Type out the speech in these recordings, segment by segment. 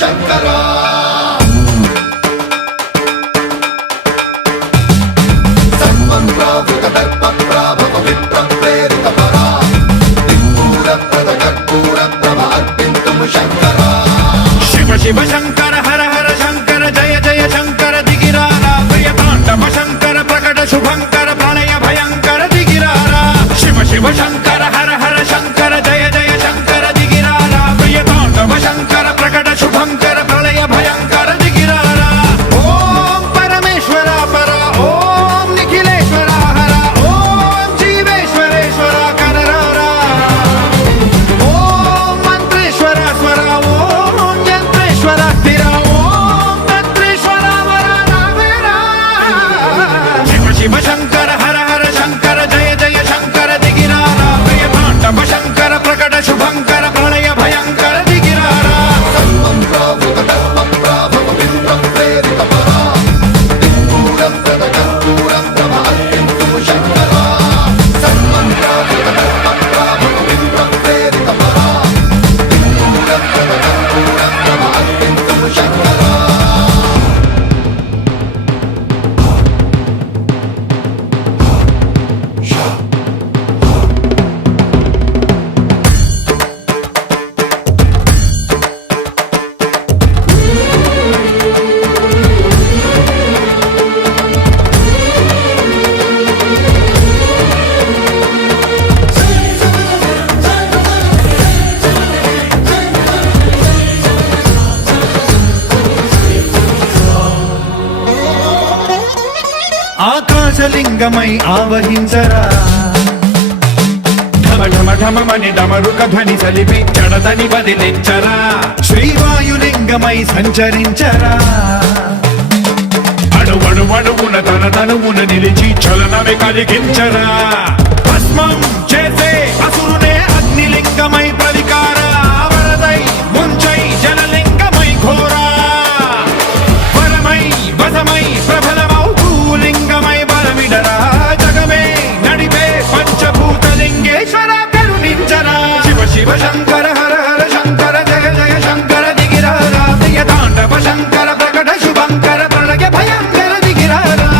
శంకరా శివ శివ శంకర హర హర శంకర జయ జయ శంకర దిగిరారా ప్రియతాండవ శంకర ప్రకట శుభంకర ప్రళయ భయంకర దిగిరారా శివ శివ శంకర హర హర శంకర జయ జయ శంకర దిగిరారా ప్రియతాండవ శంకర ప్రకట శుభంకర ప్రళయ భయంకర దిగిరారా ఓం పరమేశ్వర పర ఓం నిఖిలేశ్వర హర ఓం జీవేశ్వరేశ్వర కరరారా ఓం మంత్రేశ్వర స్వర ఓం యంత్రేశ్వర స్థిర ఓం తంత్రేశ్వర వర నావేరా శివ శివ శంకర హర హర శంకర జయ జయ శంకర దిగిరారా ప్రియతాండవ శంకర ప్రకట శుభంకర ప్రళయ భయంకర దిగిరారా ఆకాశలింగమై ఆవహించరా ఢమ ఢమ ఢమమని డమరుక ధ్వని సలిపి జడదని వదిలించరా శ్రీవాయులింగమై సంచరించరా అణువణువున తన తనువున నిలిచి చలనమే కలిగించరా భస్మం చేసే అసురునే అగ్నిలింగమై ప్రవికారా వరదై ముంచై జలలింగమై ఘోరా వరమై వసమై ప్రబలమౌ భూలింగమై బలమిడరా జగమే నడిపే పంచభూతలింగేశ్వర కరుణించరా శివ శివ శంకర హర హర శంకర జయ జయ శంకర దిగిరారా ప్రియతాండవ శంకర ప్రకట శుభంకర ప్రళయ భయంకర దిగిరారా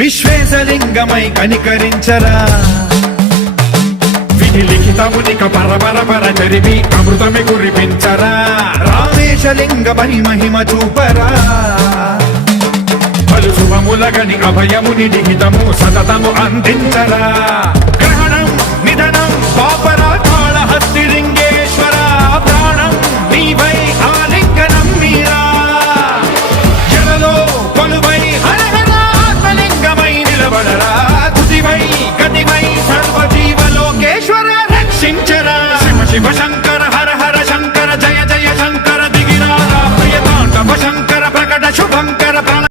విశ్వేశలింగమై కనికరించరా విధి లిఖితమునిక పరపర పర జరిపి అమృతమి కురిపించరా రామేశలింగమై మహిమ చూపరా పలు శుభములగని అభయముని లిఖితము సతతము అందించరా